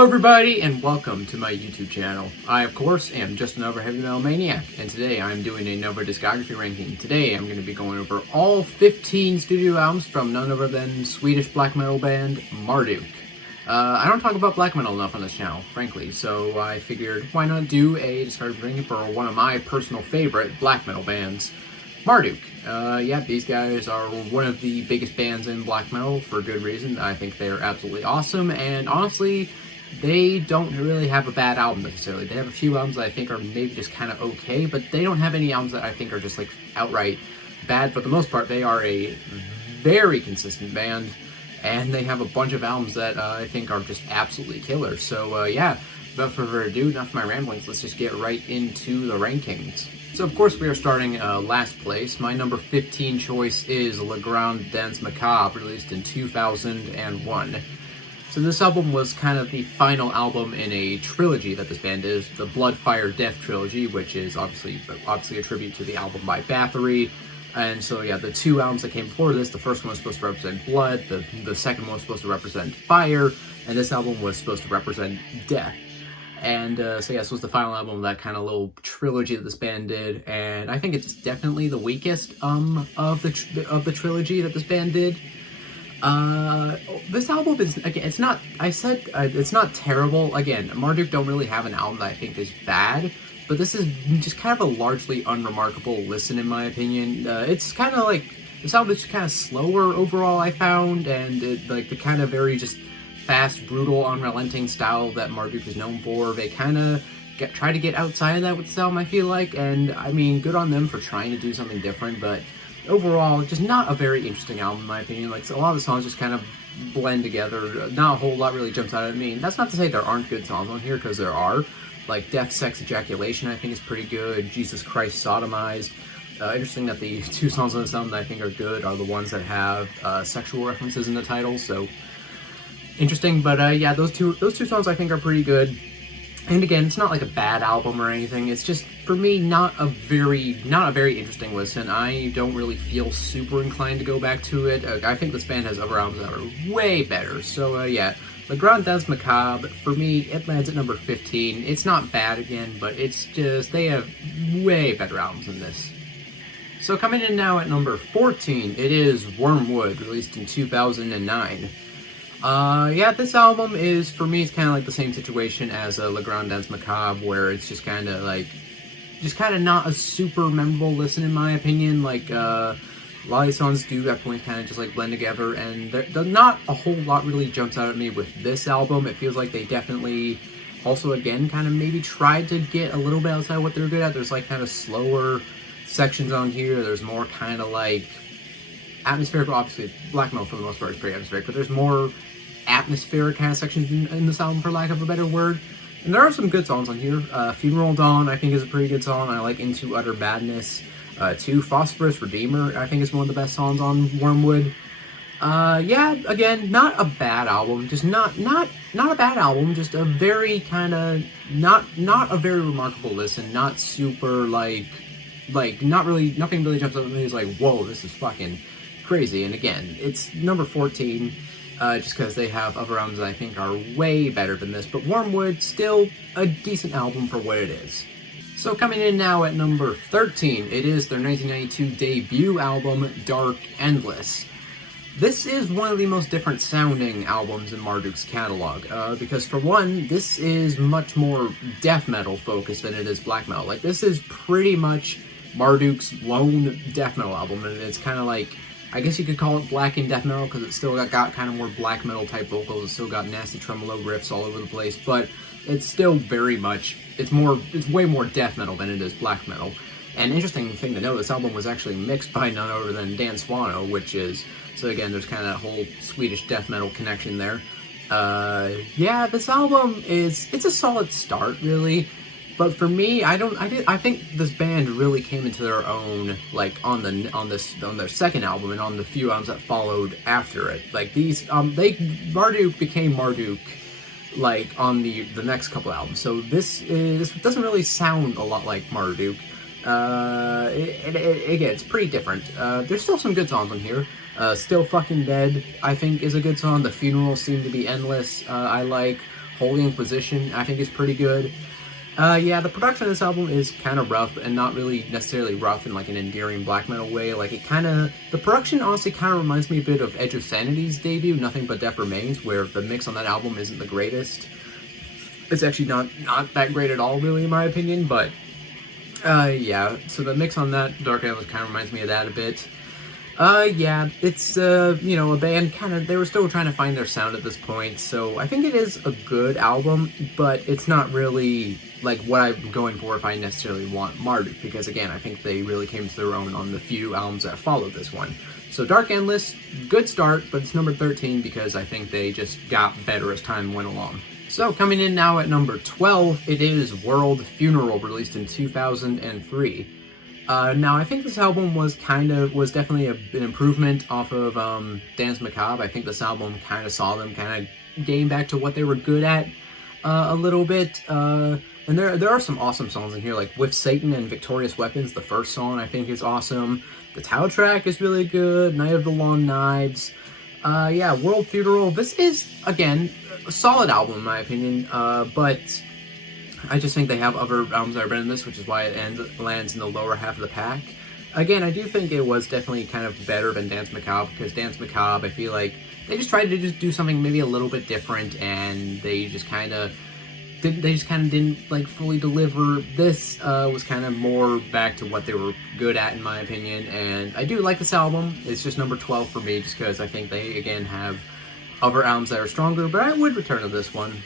Hello everybody and welcome to my YouTube channel. I of course am just another heavy metal maniac, and today I'm doing another discography ranking. Today I'm going to be going over all 15 studio albums from none other than Swedish black metal band Marduk. I don't talk about black metal enough on this channel, frankly, so I figured why not do a discography ranking for one of my personal favorite black metal bands, Marduk. Yeah, these guys are one of the biggest bands in black metal for good reason. I think they're absolutely awesome, and honestly, they don't really have a bad album necessarily. They have a few albums that I think are maybe just kind of okay, but they don't have any albums that I think are just like outright bad. For the most part, they are a very consistent band, and they have a bunch of albums that I think are just absolutely killer. So yeah, without further ado, enough of my ramblings, let's just get right into the rankings. So of course we are starting last place. My number 15 choice is Le Grand Dance Macabre, released in 2001. So this album was kind of the final album in a trilogy that this band is, the Blood, Fire, Death trilogy, which is obviously a tribute to the album by Bathory. And so yeah, the two albums that came before this, the first one was supposed to represent blood, the second one was supposed to represent fire, and this album was supposed to represent death. And so yeah, this was the final album of that kind of little trilogy that this band did, and I think it's definitely the weakest of the trilogy that this band did. This album is, again, it's not, it's not terrible. Again, Marduk don't really have an album that I think is bad, but this is just kind of a largely unremarkable listen in my opinion. It's kind of like, this album is kind of slower overall, I found, and like the kind of very just fast, brutal, unrelenting style that Marduk is known for. They kind of try to get outside of that with this album, I feel like, and I mean, good on them for trying to do something different, but overall, just not a very interesting album in my opinion. Like, so a lot of the songs just kind of blend together. Not a whole lot really jumps out at me. That's not to say there aren't good songs on here, because there are. Like Death, Sex, Ejaculation I think is pretty good. Jesus Christ Sodomized. Interesting that the two songs on this album that I think are good are the ones that have sexual references in the title, so interesting. But yeah, those two songs I think are pretty good. And again, it's not like a bad album or anything. It's just, for me, not a very interesting listen. I don't really feel super inclined to go back to it. I think this band has other albums that are way better. So yeah, Le Grand Dance Macabre, for me, it lands at number 15. It's not bad again, but it's just, they have way better albums than this. So coming in now at number 14, it is Wormwood, released in 2009. Yeah, this album is, for me, it's kind of like the same situation as Le Grand Dance Macabre, where it's just kind of like, not a super memorable listen in my opinion. Like, a lot of these songs do at points kind of just like blend together, and not a whole lot really jumps out at me with this album. It feels like they definitely also, again, kind of maybe tried to get a little bit outside what they're good at. There's like kind of slower sections on here. There's more kind of like atmospheric, obviously black metal for the most part is pretty atmospheric, but there's more atmospheric kind of sections in this album, for lack of a better word. And there are some good songs on here. Funeral Dawn I think is a pretty good song. I like Into Utter Badness too. Phosphorus Redeemer I think is one of the best songs on Wormwood. Yeah, again, not a bad album, just not a bad album, just a very kind of not a very remarkable listen, not super like nothing really jumps out at me. It's like, whoa, this is fucking crazy. And again, it's number 14, just because they have other albums that I think are way better than this, but Wormwood, still a decent album for what it is. So coming in now at number 13, it is their 1992 debut album, Dark Endless. This is one of the most different sounding albums in Marduk's catalog, because for one, this is much more death metal focused than it is black metal. Like, this is pretty much Marduk's lone death metal album, and it's kind of like, I guess you could call it black and death metal, because it's still got kind of more black metal type vocals. It's still got nasty tremolo riffs all over the place, but it's still very much, it's way more death metal than it is black metal. And interesting thing to know, this album was actually mixed by none other than Dan Swano, which is, so again, there's kind of that whole Swedish death metal connection there. Yeah, this album it's a solid start, really. But for me, I think this band really came into their own, like, on their second album and on the few albums that followed after it. Like, Marduk became Marduk, like, on the next couple albums. So this doesn't really sound a lot like Marduk. Again, it's pretty different. There's still some good songs on here. Still Fucking Dead, I think, is a good song. The Funeral Seemed to Be Endless, I like. Holy Inquisition, I think is pretty good. Yeah, the production of this album is kind of rough, and not really necessarily rough in like an endearing black metal way. Like the production honestly kind of reminds me a bit of Edge of Sanity's debut, Nothing But Death Remains, where the mix on that album isn't the greatest. It's actually not that great at all, really, in my opinion, but yeah, so the mix on that Dark Endless kind of reminds me of that a bit. Yeah, it's, you know, a band they were still trying to find their sound at this point, so I think it is a good album, but it's not really, like, what I'm going for if I necessarily want Marduk, because, again, I think they really came to their own on the few albums that followed this one. So Dark Endless, good start, but it's number 13 because I think they just got better as time went along. So, coming in now at number 12, it is World Funeral, released in 2003. Now, I think this album was definitely an improvement off of Danse Macabre. I think this album kind of saw them kind of getting back to what they were good at a little bit. And there are some awesome songs in here, like With Satan and Victorious Weapons. The first song, I think, is awesome. The title track is really good. Night of the Long Knives. Yeah, World Funeral. This is, again, a solid album in my opinion, but I just think they have other albums that are better than this, which is why it lands in the lower half of the pack. Again, I do think it was definitely kind of better than Danse Macabre, because Danse Macabre, I feel like they just tried to just do something maybe a little bit different, and they just kind of didn't like fully deliver. This was kind of more back to what they were good at, in my opinion, and I do like this album. It's just number 12 for me, just because I think they, again, have other albums that are stronger, but I would return to this one.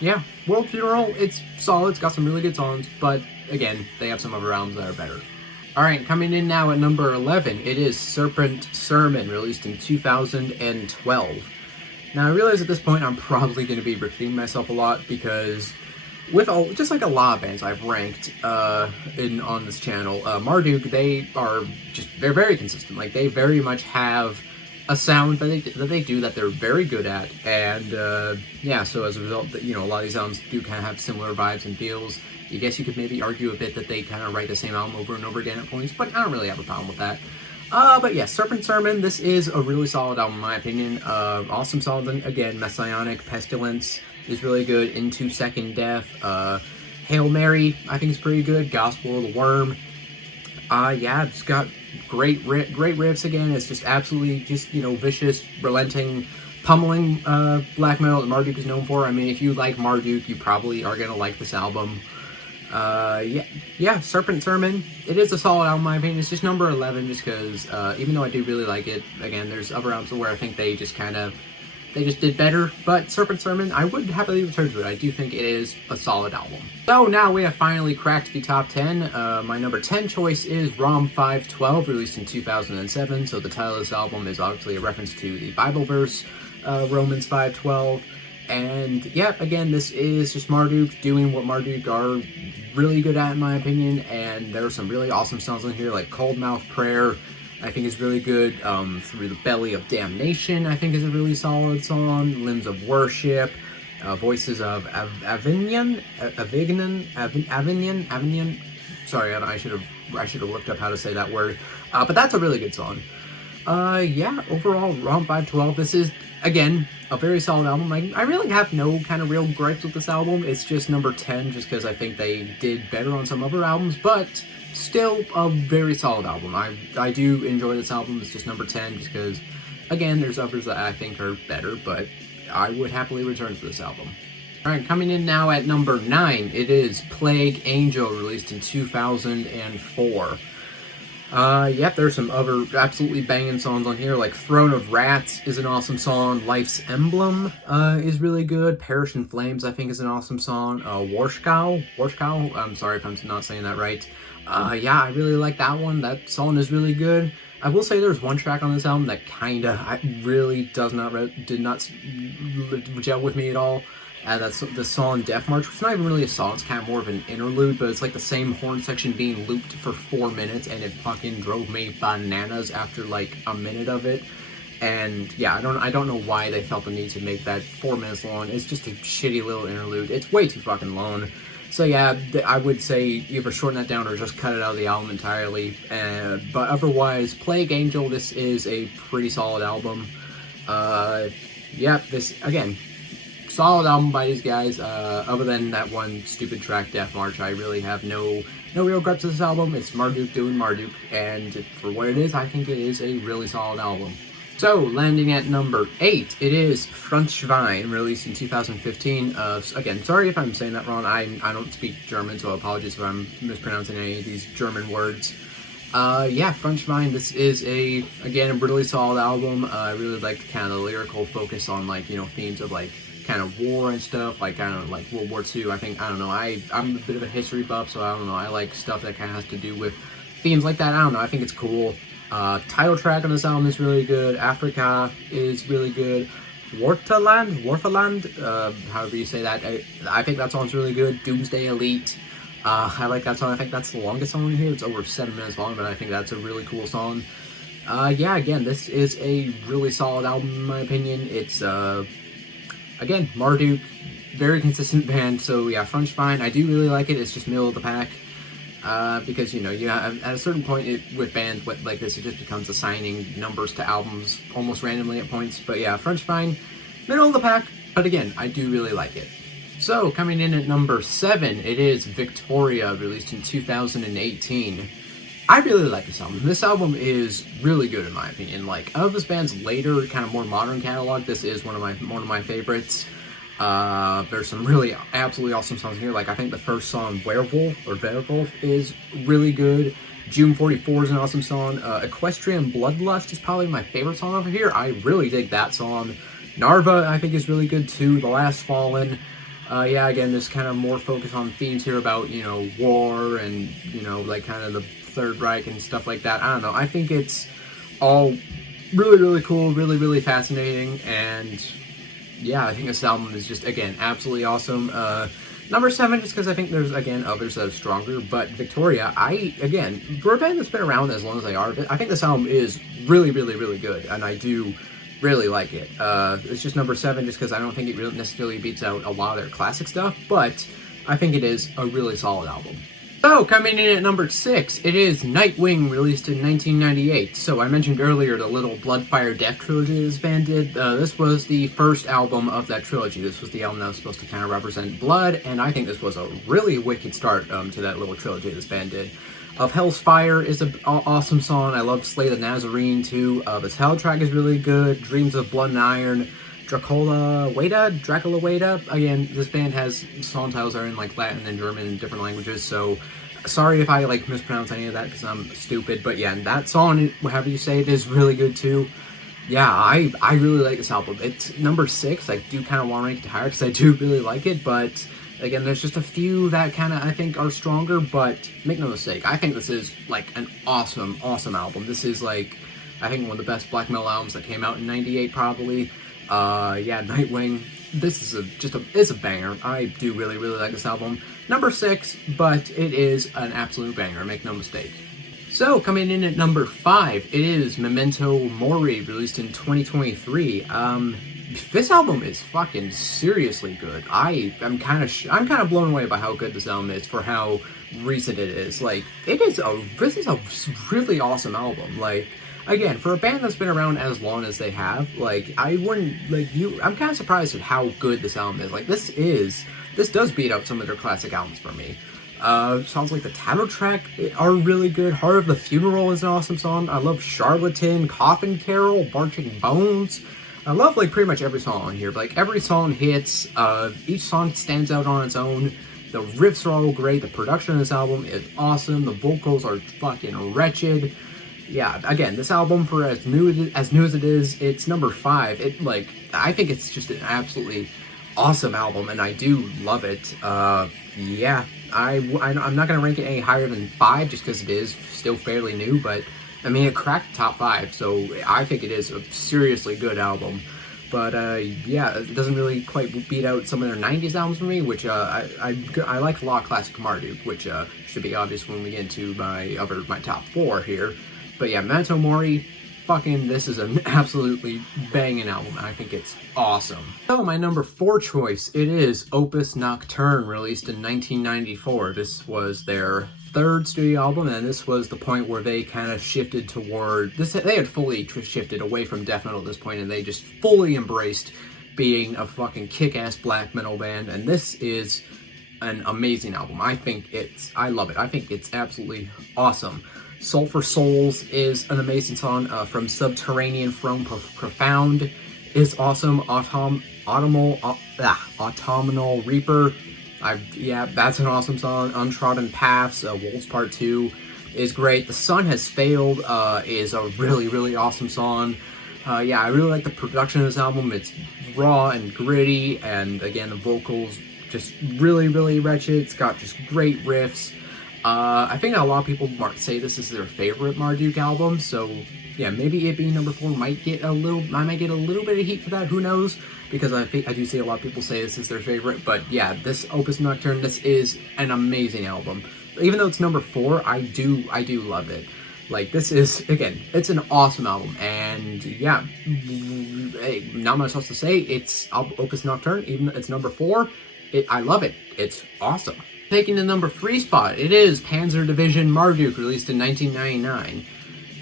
Yeah, World Funeral, it's solid, it's got some really good songs, but again, they have some other albums that are better. Alright, coming in now at number 11, it is Serpent Sermon, released in 2012. Now, I realize at this point I'm probably going to be repeating myself a lot, because just like a lot of bands I've ranked on this channel, Marduk, they're very consistent. Like, they very much have a sound that they do that they're very good at, and yeah, so as a result, you know, a lot of these albums do kind of have similar vibes and feels. I guess you could maybe argue a bit that they kind of write the same album over and over again at points, but I don't really have a problem with that. But yeah, Serpent Sermon, this is a really solid album in my opinion. Awesome songs, again, Messianic, Pestilence is really good, Into Second Death, Hail Mary, I think is pretty good, Gospel of the Worm. Yeah, it's got great riffs again. It's just absolutely just, you know, vicious, relenting, pummeling black metal that Marduk is known for. I mean, if you like Marduk, you probably are gonna like this album. Yeah, Serpent Sermon, it is a solid album in my opinion. It's just number 11 just because, even though I do really like it, again, there's other albums where I think they just did better, but Serpent Sermon, I would happily return to it. I do think it is a solid album. So now we have finally cracked the top 10. My number 10 choice is Rom 512, released in 2007, so the title of this album is obviously a reference to the Bible verse, Romans 5:12. And yeah, again, this is just Marduk doing what Marduk are really good at, in my opinion, and there are some really awesome songs in here, like Cold Mouth Prayer, I think is really good. Through the Belly of Damnation, I think is a really solid song. Limbs of Worship, Voices of Avignon. Sorry, I should have looked up how to say that word. But that's a really good song. Yeah, overall, Rom 512, this is, again, a very solid album. I really have no kind of real gripes with this album. It's just number 10 just because I think they did better on some other albums, but still a very solid album. I do enjoy this album. It's just number 10 just because, again, there's others that I think are better, but I would happily return to this album. Alright, coming in now at number 9, it is Plague Angel, released in 2004. Yep, there's some other absolutely banging songs on here, like Throne of Rats is an awesome song, Life's Emblem is really good, Perish in Flames I think is an awesome song, Warschau, I'm sorry if I'm not saying that right. Yeah, I really like that one, that song is really good. I will say there's one track on this album that really did not gel with me at all. That's the song Death March, which is not even really a song, it's kind of more of an interlude, but it's like the same horn section being looped for 4 minutes, and it fucking drove me bananas after like a minute of it. And yeah, I don't know why they felt the need to make that 4 minutes long. It's just a shitty little interlude. It's way too fucking long. So yeah, I would say either shorten that down or just cut it out of the album entirely. But otherwise, Plague Angel, this is a pretty solid album. Yeah, this, again, solid album by these guys. Other than that one stupid track, Death March, I really have no real gripes with this album. It's Marduk doing Marduk, and for what it is, I think it is a really solid album. So, landing at number 8, it is Frontschwein, released in 2015. Again, sorry if I'm saying that wrong. I don't speak German, so apologies if I'm mispronouncing any of these German words. Yeah, Frontschwein, this is again, a really solid album. I really like kind of the lyrical focus on, like, you know, themes of, like, kind of war and stuff, like, kind of like World War II. I think, I don't know, I'm a bit of a history buff, so I don't know, I like stuff that kind of has to do with themes like that. I don't know, I think it's cool. Title track on this album is really good. Africa is really good. Warfaland, however you say that. I think that song's really good. Doomsday Elite, I like that song. I think that's the longest song in here. It's over 7 minutes long, but I think that's a really cool song. Yeah, again, this is a really solid album in my opinion. It's, again, Marduk, very consistent band, so yeah, Frontschwein, I do really like it. It's just middle of the pack. Because, you know, at a certain point with bands like this, it just becomes assigning numbers to albums almost randomly at points. But yeah, Frontschwein, middle of the pack, but again, I do really like it. So, coming in at number 7, it is Victoria, released in 2018. I really like this album. This album is really good in my opinion. Like, of this band's later, kind of more modern catalog, this is one of my favorites. There's some really absolutely awesome songs here. Like, I think the first song, Werewolf is really good. June 44 is an awesome song. Equestrian Bloodlust is probably my favorite song over here. I really dig that song. Narva, I think, is really good too. The Last Fallen. Yeah, again, there's kind of more focus on themes here about, you know, war and, you know, like kind of the Third Reich and stuff like that. I don't know. I think it's all really, really cool, really, really fascinating, and yeah, I think this album is just, again, absolutely awesome. Number 7, just because I think there's, again, others that are stronger, but Victoria, again, for a band that's been around as long as they are, I think this album is really, really, really good, and I do really like it. It's just number 7 just because I don't think it really necessarily beats out a lot of their classic stuff, but I think it is a really solid album. So, coming in at number 6, it is Nightwing, released in 1998. So, I mentioned earlier the Little Bloodfire Death trilogy this band did. This was the first album of that trilogy. This was the album that was supposed to kind of represent blood, and I think this was a really wicked start to that little trilogy this band did. Of Hell's Fire is an awesome song. I love Slay the Nazarene, too. The title track is really good. Dreams of Blood and Iron. Dracula Weda. Again, this band has song titles that are in like Latin and German and different languages, so sorry if I like mispronounce any of that because I'm stupid, but yeah, that song, however you say it, is really good too. Yeah, I really like this album. It's number 6. I do kind of want to rank it higher because I do really like it, but again, there's just a few that kind of, I think, are stronger, but make no mistake, I think this is like an awesome, awesome album. This is like, I think, one of the best black metal albums that came out in 98 probably. Yeah, Nightwing, this is it's a banger. I do really, really like this album. Number 6, but it is an absolute banger, make no mistake. So, coming in at number 5, it is Memento Mori, released in 2023. This album is fucking seriously good. I'm kind of blown away by how good this album is for how recent it is. Like, this is a really awesome album. Like, again, for a band that's been around as long as they have, like, I'm kind of surprised at how good this album is. Like, this does beat out some of their classic albums for me. Songs like the title track are really good. Heart of the Funeral is an awesome song. I love Charlatan, Coffin Carol, Marching Bones. I love, like, pretty much every song on here. Like, every song hits. Each song stands out on its own. The riffs are all great. The production of this album is awesome. The vocals are fucking wretched. Yeah, again, this album, for as new as it is, it's number 5. I think it's just an absolutely awesome album, and I do love it. Yeah, I'm not gonna rank it any higher than 5 just because it is still fairly new, but I mean, it cracked top 5, so I think it is a seriously good album. But yeah, it doesn't really quite beat out some of their 90s albums for me, which I like a lot of classic Marduk, which should be obvious when we get into my top 4 here. But yeah, Memento Mori, this is an absolutely banging album, and I think it's awesome. So my number 4 choice, it is Opus Nocturne, released in 1994. This was their 3rd studio album, and this was the point where they kind of shifted toward this. They had fully shifted away from death metal at this point, and they just fully embraced being a fucking kick-ass black metal band, and this is an amazing album. I love it. I think it's absolutely awesome. Sulphur Souls is an amazing song. From Subterranean from Profound is awesome. Autumnal Reaper, that's an awesome song. Untrodden Paths, Wolves Part 2 is great. The Sun Has Failed is a really, really awesome song. I really like the production of this album. It's raw and gritty, and again, the vocals just really, really wretched. It's got just great riffs. I think a lot of people might say this is their favorite Marduk album, so yeah, maybe it being number 4 I might get a little bit of heat for that, who knows, because I do see a lot of people say this is their favorite. But yeah, this Opus Nocturne, this is an amazing album. Even though it's number 4, I do love it. Like, this is, again, it's an awesome album, and yeah, not much else to say. It's Opus Nocturne, even though it's number 4, I love it. It's awesome. Taking the number 3 spot, it is Panzer Division Marduk, released in 1999.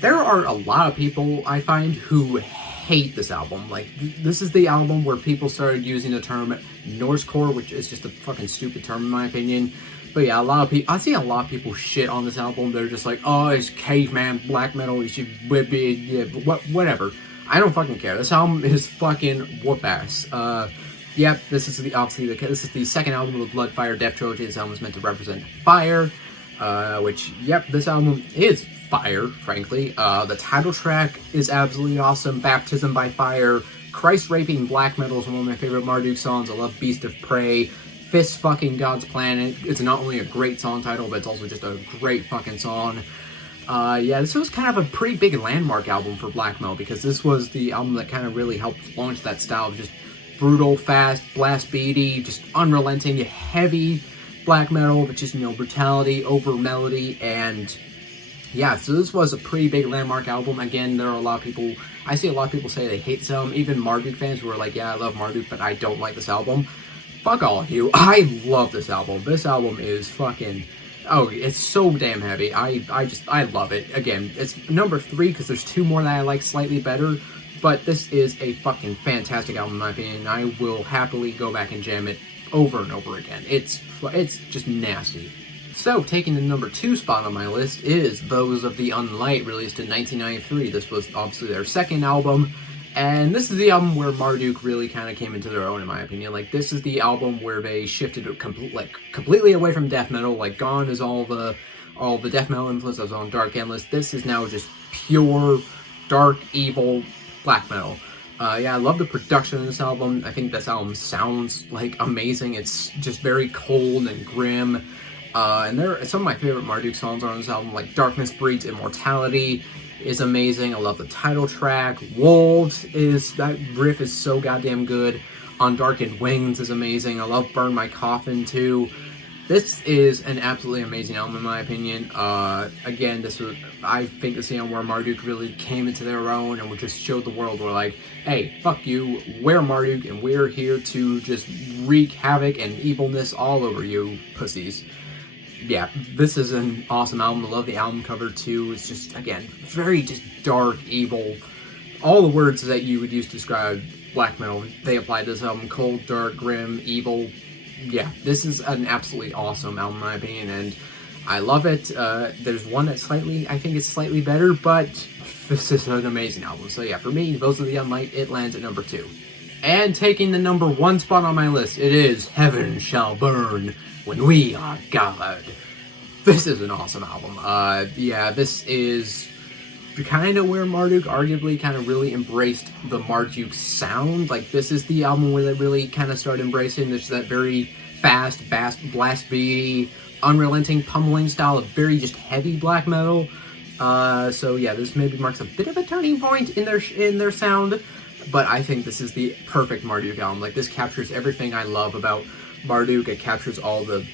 There are a lot of people, I find, who hate this album. Like, this is the album where people started using the term Norsecore, which is just a fucking stupid term in my opinion. But yeah, I see a lot of people shit on this album. They're just like, oh, it's caveman black metal, you should be, whatever. I don't fucking care. This album is fucking whoop ass. This is the second album of the Bloodfire Death Trilogy. This album is meant to represent fire, this album is fire, frankly. The title track is absolutely awesome. Baptism by Fire. Christ Raping Black Metal is one of my favorite Marduk songs. I love Beast of Prey. Fist Fucking God's Planet. It's not only a great song title, but it's also just a great fucking song. This was kind of a pretty big landmark album for black metal, because this was the album that kind of really helped launch that style of just brutal, fast, blast beaty, just unrelenting, heavy black metal, but just, brutality over melody. And yeah, so this was a pretty big landmark album. Again, there are a lot of people, I see a lot of people say they hate this album, even Marduk fans who are like, yeah, I love Marduk, but I don't like this album. Fuck all of you. I love this album. This album is fucking, it's so damn heavy. I love it. Again, it's number 3 because there's 2 more that I like slightly better. But this is a fucking fantastic album in my opinion. I will happily go back and jam it over and over again. It's just nasty. So, taking the number 2 spot on my list is Those of the Unlight, released in 1993. This was obviously their second album, and this is the album where Marduk really kind of came into their own, in my opinion. Like, this is the album where they shifted completely away from death metal. Like, gone is all the death metal influence that was on Dark Endless. This is now just pure, dark, evil black metal. I love the production of this album. I think this album sounds like amazing. It's just very cold and grim. And there are some of my favorite Marduk songs on this album, like Darkness Breeds Immortality is amazing. I love the title track. Wolves that riff is so goddamn good. Undarkened Wings is amazing. I love Burn My Coffin too. This is an absolutely amazing album in my opinion. Again, I think this is the album where Marduk really came into their own and just showed the world, we're like, hey, fuck you, we're Marduk and we're here to just wreak havoc and evilness all over you pussies. Yeah, this is an awesome album. I love the album cover too. It's just, again, very just dark, evil. All the words that you would use to describe black metal, they apply to this album. Cold, dark, grim, evil. Yeah, this is an absolutely awesome album in my opinion, and I love it. There's one that I think it's slightly better, but this is an amazing album. So yeah, for me, Those of the Unlight, it lands at number 2. And taking the number 1 spot on my list, it is Heaven Shall Burn When We Are God. This is an awesome album. This is kind of where Marduk arguably kind of really embraced the Marduk sound. Like, this is the album where they really kind of started embracing that very fast, blast beaty, unrelenting, pummeling style of very just heavy black metal. This maybe marks a bit of a turning point in their sound, but I think this is the perfect Marduk album. Like, this captures everything I love about Marduk. It captures all the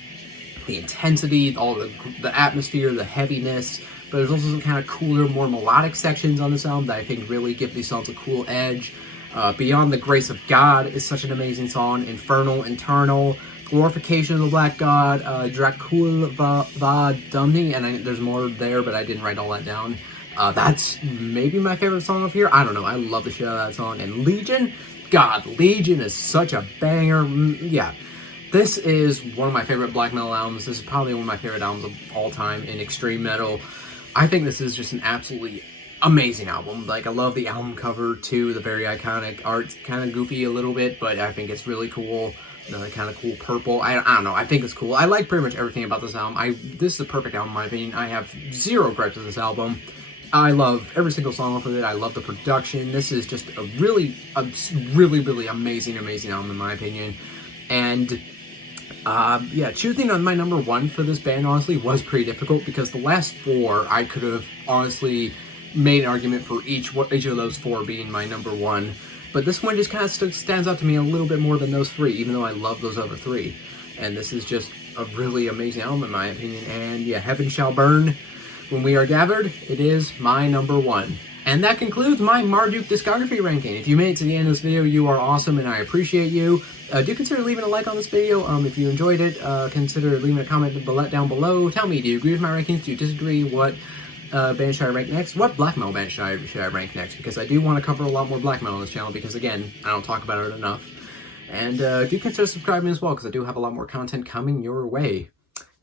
intensity, all the atmosphere, the heaviness, but there's also some kind of cooler, more melodic sections on this album that I think really give these songs a cool edge. Beyond the Grace of God is such an amazing song. Infernal, Internal, Glorification of the Black God, Dracul Va Dumni, and there's more there, but I didn't write all that down. That's maybe my favorite song of here. I don't know. I love the shit out of that song. And Legion God, Legion is such a banger. Yeah. This is one of my favorite black metal albums. This is probably one of my favorite albums of all time in extreme metal. I think this is just an absolutely amazing album. Like, I love the album cover too, the very iconic art. Kind of goofy a little bit, but I think it's really cool. The kind of cool purple. I don't know. I think it's cool. I like pretty much everything about this album. This is a perfect album in my opinion. I have zero gripes with this album. I love every single song off of it. I love the production. This is just a really amazing album in my opinion. And yeah, choosing on my number one for this band honestly was pretty difficult because the last four I could have honestly made an argument for each of those four being my number one. But this one just kind of stands out to me a little bit more than those three, even though I love those other three. And this is just a really amazing album in my opinion. And yeah, Heaven Shall Burn. When We Are Gathered, it is my number one. And that concludes my Marduk discography ranking. If you made it to the end of this video, you are awesome and I appreciate you. Do consider leaving a like on this video. If you enjoyed it, consider leaving a comment down below. Tell me, do you agree with my rankings? Do you disagree? What band should I rank next? What black metal band should I rank next? Because I do want to cover a lot more black metal on this channel because, again, I don't talk about it enough. And do consider subscribing as well because I do have a lot more content coming your way.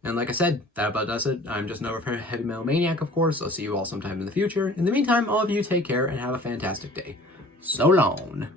And like I said, that about does it. I'm just another heavy metal maniac, of course. I'll see you all sometime in the future. In the meantime, all of you take care and have a fantastic day. So long.